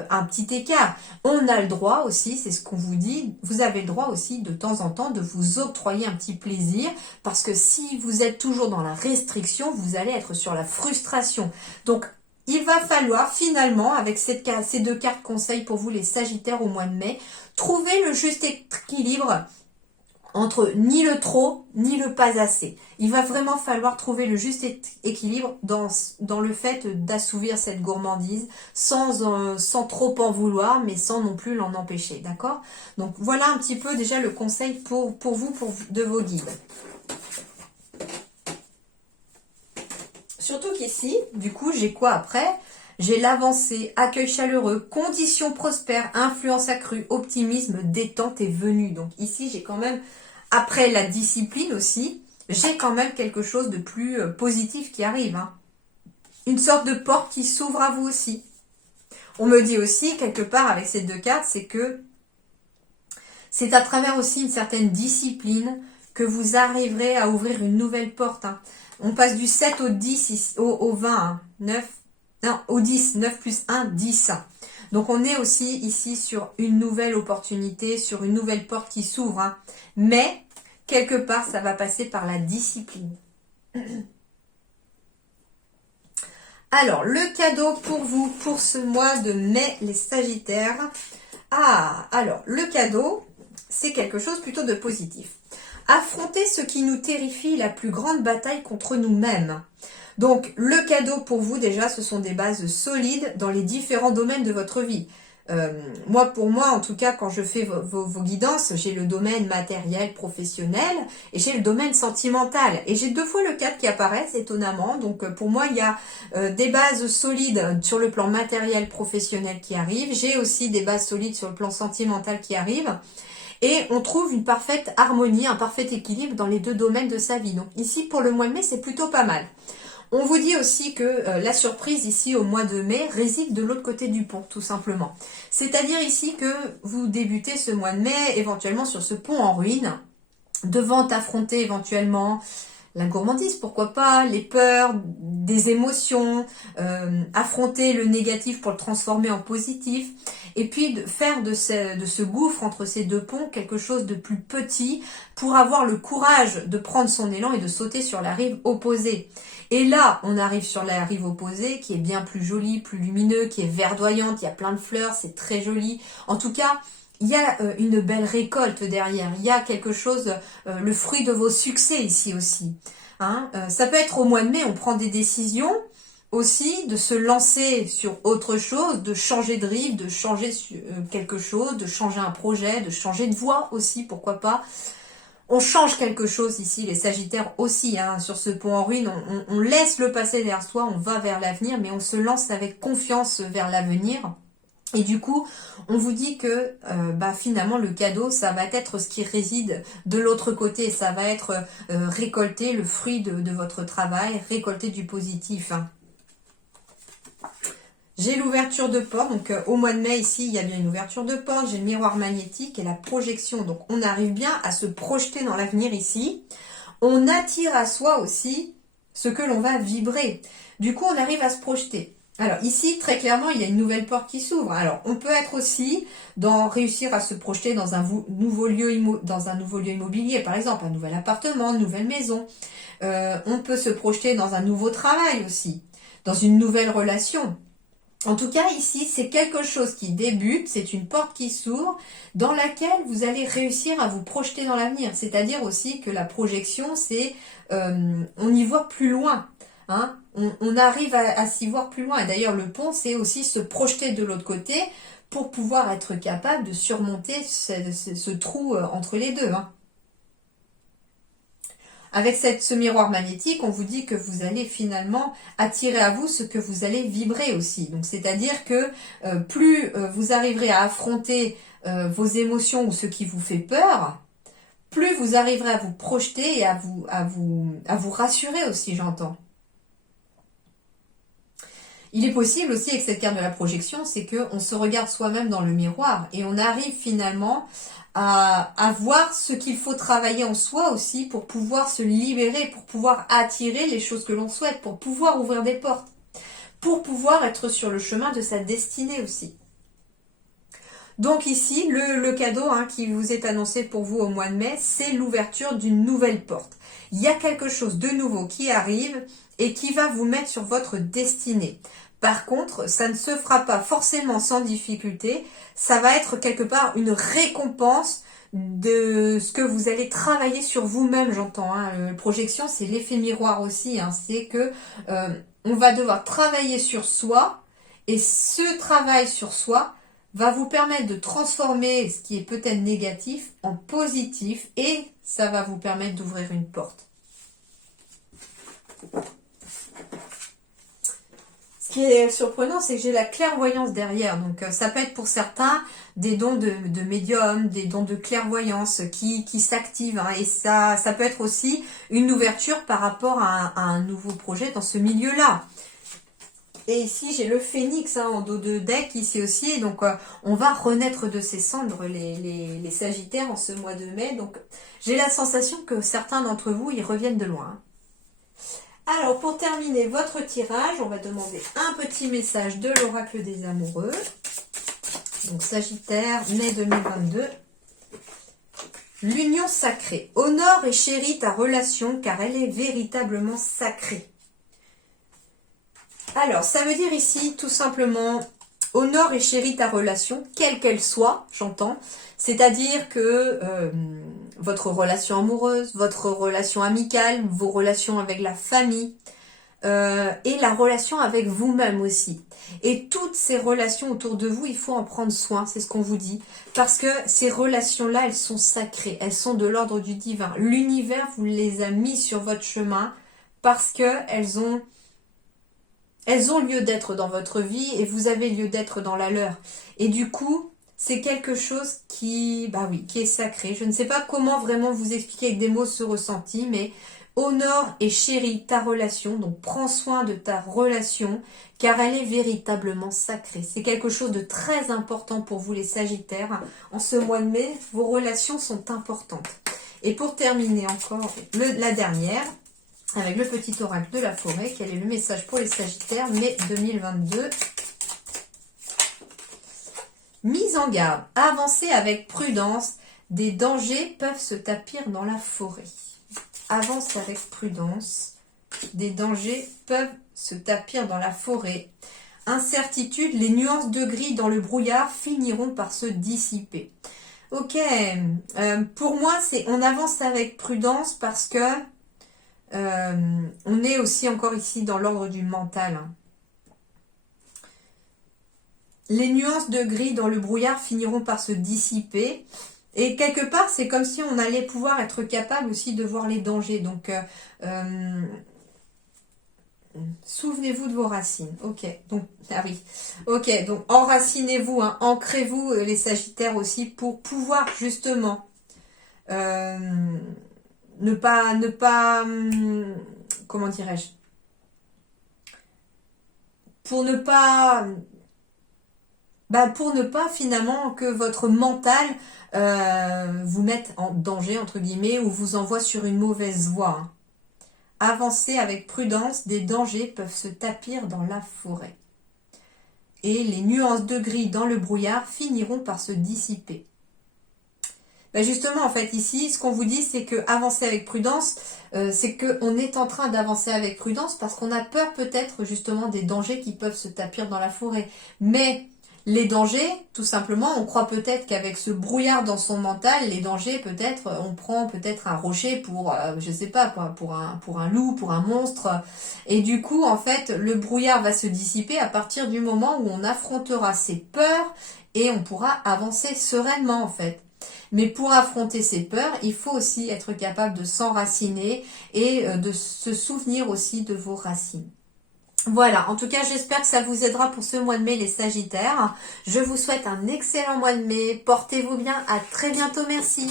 un petit écart. On a le droit aussi, c'est ce qu'on vous dit, vous avez le droit aussi de temps en temps de vous octroyer un petit plaisir parce que si vous êtes toujours dans la restriction, vous allez être sur la frustration. Donc, il va falloir finalement, avec ces deux cartes conseils pour vous les Sagittaires au mois de mai, trouver le juste équilibre entre ni le trop, ni le pas assez. Il va vraiment falloir trouver le juste équilibre dans le fait d'assouvir cette gourmandise sans trop en vouloir, mais sans non plus l'en empêcher, d'accord? Donc voilà un petit peu déjà le conseil pour vous, de vos guides. Surtout qu'ici, du coup, j'ai quoi après ? J'ai l'avancée, accueil chaleureux, conditions prospères, influence accrue, optimisme, détente et venue. Donc ici, j'ai quand même, après la discipline aussi, j'ai quand même quelque chose de plus positif qui arrive. Hein. Une sorte de porte qui s'ouvre à vous aussi. On me dit aussi, quelque part, avec ces deux cartes, c'est que c'est à travers aussi une certaine discipline que vous arriverez à ouvrir une nouvelle porte. Hein. On passe du 7 au 10, au 20, hein. 9, Non, au 10, 9 plus 1, 10. Donc on est aussi ici sur une nouvelle opportunité, sur une nouvelle porte qui s'ouvre. Hein. Mais, quelque part, ça va passer par la discipline. Alors, le cadeau pour vous, pour ce mois de mai, les Sagittaires. Ah, alors, le cadeau, c'est quelque chose plutôt de positif. Affronter ce qui nous terrifie, la plus grande bataille contre nous-mêmes. Donc, le cadeau pour vous, déjà, ce sont des bases solides dans les différents domaines de votre vie. Pour moi, en tout cas, quand je fais vos guidances, j'ai le domaine matériel, professionnel, et j'ai le domaine sentimental. Et j'ai 2 fois le 4 qui apparaissent, étonnamment. Donc, pour moi, il y a des bases solides sur le plan matériel, professionnel qui arrivent. J'ai aussi des bases solides sur le plan sentimental qui arrivent. Et on trouve une parfaite harmonie, un parfait équilibre dans les 2 domaines de sa vie. Donc, ici, pour le mois de mai, c'est plutôt pas mal. On vous dit aussi que la surprise ici au mois de mai réside de l'autre côté du pont, tout simplement. C'est-à-dire ici que vous débutez ce mois de mai éventuellement sur ce pont en ruine, devant affronter éventuellement la gourmandise, pourquoi pas, les peurs, des émotions, affronter le négatif pour le transformer en positif, et puis de faire de ce gouffre entre ces 2 ponts quelque chose de plus petit pour avoir le courage de prendre son élan et de sauter sur la rive opposée. Et là, on arrive sur la rive opposée qui est bien plus jolie, plus lumineux, qui est verdoyante, il y a plein de fleurs, c'est très joli. En tout cas, il y a une belle récolte derrière, il y a quelque chose, le fruit de vos succès ici aussi. Hein. Ça peut être au mois de mai, on prend des décisions aussi, de se lancer sur autre chose, de changer de rive, de changer quelque chose, de changer un projet, de changer de voie aussi, pourquoi pas. On change quelque chose ici, les Sagittaires aussi, hein, sur ce pont en ruine, on laisse le passé derrière soi, on va vers l'avenir, mais on se lance avec confiance vers l'avenir. Et du coup, on vous dit que finalement, le cadeau, ça va être ce qui réside de l'autre côté. Ça va être récolter le fruit de votre travail, récolter du positif. Hein. J'ai l'ouverture de porte, donc au mois de mai ici, il y a bien une ouverture de porte. J'ai le miroir magnétique et la projection. Donc on arrive bien à se projeter dans l'avenir ici. On attire à soi aussi ce que l'on va vibrer. Du coup, on arrive à se projeter. Alors ici, très clairement, il y a une nouvelle porte qui s'ouvre. Alors, on peut être aussi dans réussir à se projeter dans un nouveau lieu immobilier, par exemple, un nouvel appartement, une nouvelle maison. On peut se projeter dans un nouveau travail aussi, dans une nouvelle relation. En tout cas, ici, c'est quelque chose qui débute, c'est une porte qui s'ouvre dans laquelle vous allez réussir à vous projeter dans l'avenir. C'est-à-dire aussi que la projection, c'est on y voit plus loin. Hein, on arrive à s'y voir plus loin. Et d'ailleurs, le pont, c'est aussi se projeter de l'autre côté pour pouvoir être capable de surmonter ce trou entre les deux. Hein. Avec ce miroir magnétique, on vous dit que vous allez finalement attirer à vous ce que vous allez vibrer aussi. Donc, c'est-à-dire que plus vous arriverez à affronter vos émotions ou ce qui vous fait peur, plus vous arriverez à vous projeter et à vous rassurer aussi, j'entends. Il est possible aussi avec cette carte de la projection, c'est qu'on se regarde soi-même dans le miroir et on arrive finalement à voir ce qu'il faut travailler en soi aussi pour pouvoir se libérer, pour pouvoir attirer les choses que l'on souhaite, pour pouvoir ouvrir des portes, pour pouvoir être sur le chemin de sa destinée aussi. Donc ici, le cadeau qui vous est annoncé pour vous au mois de mai, c'est l'ouverture d'une nouvelle porte. Il y a quelque chose de nouveau qui arrive et qui va vous mettre sur votre destinée. Par contre, ça ne se fera pas forcément sans difficulté. Ça va être quelque part une récompense de ce que vous allez travailler sur vous-même, j'entends. Hein. Projection, c'est l'effet miroir aussi. Hein. C'est que on va devoir travailler sur soi et ce travail sur soi va vous permettre de transformer ce qui est peut-être négatif en positif et ça va vous permettre d'ouvrir une porte. Ce qui est surprenant, c'est que j'ai la clairvoyance derrière. Donc, ça peut être pour certains des dons de médium, des dons de clairvoyance qui s'activent. Hein, et ça peut être aussi une ouverture par rapport à un nouveau projet dans ce milieu-là. Et ici, j'ai le phénix en dos de deck, ici aussi. Donc, on va renaître de ses cendres, les Sagittaires, en ce mois de mai. Donc, j'ai la sensation que certains d'entre vous, ils reviennent de loin. Alors, pour terminer votre tirage, on va demander un petit message de l'oracle des amoureux. Donc, Sagittaire, mai 2022. L'union sacrée. Honore et chéris ta relation car elle est véritablement sacrée. Alors, ça veut dire ici, tout simplement, honore et chéris ta relation, quelle qu'elle soit, j'entends. C'est-à-dire que votre relation amoureuse, votre relation amicale, vos relations avec la famille et la relation avec vous-même aussi. Et toutes ces relations autour de vous, il faut en prendre soin, c'est ce qu'on vous dit. Parce que ces relations-là, elles sont sacrées, elles sont de l'ordre du divin. L'univers vous les a mis sur votre chemin parce qu'elles ont lieu d'être dans votre vie et vous avez lieu d'être dans la leur. Et du coup, c'est quelque chose qui est sacré. Je ne sais pas comment vraiment vous expliquer avec des mots ce ressenti, mais honore et chéris ta relation. Donc, prends soin de ta relation, car elle est véritablement sacrée. C'est quelque chose de très important pour vous, les Sagittaires. En ce mois de mai, vos relations sont importantes. Et pour terminer encore, la dernière, avec le petit oracle de la forêt, quel est le message pour les Sagittaires, mai 2022. Mise en garde, avancez avec prudence, des dangers peuvent se tapir dans la forêt. Avance avec prudence, des dangers peuvent se tapir dans la forêt. Incertitude, les nuances de gris dans le brouillard finiront par se dissiper. Ok, pour moi, on avance avec prudence parce que on est aussi encore ici dans l'ordre du mental. Les nuances de gris dans le brouillard finiront par se dissiper. Et quelque part, c'est comme si on allait pouvoir être capable aussi de voir les dangers. Donc, souvenez-vous de vos racines. Ok, donc, Ok, donc enracinez-vous, hein, ancrez-vous les Sagittaires aussi pour pouvoir justement ne pas, comment dirais-je, pour ne pas finalement que votre mental vous mette en danger, entre guillemets, ou vous envoie sur une mauvaise voie. Hein. Avancez avec prudence, des dangers peuvent se tapir dans la forêt. Et les nuances de gris dans le brouillard finiront par se dissiper. Justement, en fait, ici, ce qu'on vous dit, c'est que avancer avec prudence, c'est qu'on est en train d'avancer avec prudence parce qu'on a peur peut-être justement des dangers qui peuvent se tapir dans la forêt. Mais les dangers, tout simplement, on croit peut-être qu'avec ce brouillard dans son mental, les dangers, peut-être, on prend peut-être un rocher pour, je sais pas, pour un loup, pour un monstre. Et du coup, en fait, le brouillard va se dissiper à partir du moment où on affrontera ses peurs et on pourra avancer sereinement, en fait. Mais pour affronter ces peurs, il faut aussi être capable de s'enraciner et de se souvenir aussi de vos racines. Voilà, en tout cas, j'espère que ça vous aidera pour ce mois de mai, les Sagittaires. Je vous souhaite un excellent mois de mai. Portez-vous bien. À très bientôt. Merci.